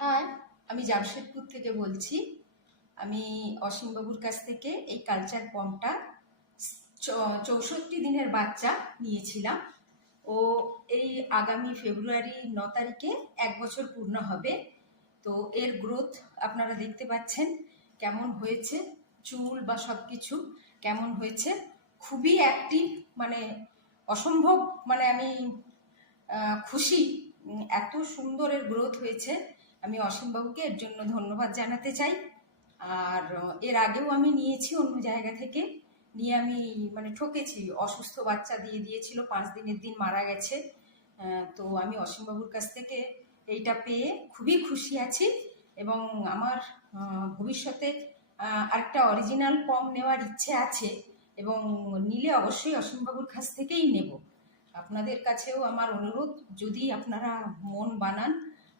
High, আমি জামশেদপুর থেকে বলছি। আমি অসীমবাবুর কাছ থেকে এই কালচার পমটা 64 দিনের বাচ্চা নিয়েছিলাম। ও এই আগামী ফেব্রুয়ারি 9 তারিখে 1 বছর পূর্ণ হবে। তো এর গ্রোথ আপনারা দেখতে পাচ্ছেন কেমন হয়েছে, চুল বা সব কিছু কেমন হয়েছে। খুবই অ্যাক্টিভ, মানে অসম্ভব, মানে আমি খুশি। এত সুন্দর এর গ্রোথ হয়েছে। আমি অসীমবাবুকে এর জন্য ধন্যবাদ জানাতে চাই। আর এর আগেও আমি নিয়েছি অন্য জায়গা থেকে, নিয়ে আমি মানে ঠকেছি। অসুস্থ বাচ্চা দিয়ে দিয়েছিল, 5 দিনের দিন মারা গেছে। তো আমি অসীমবাবুর কাছ থেকে এইটা পেয়ে খুবই খুশি আছি। এবং আমার ভবিষ্যতে আরেকটা অরিজিনাল পম নেওয়ার ইচ্ছে আছে, এবং নিলে অবশ্যই অসীমবাবুর কাছ থেকেই নেব। আপনাদের কাছেও আমার অনুরোধ, যদি আপনারা মন বানান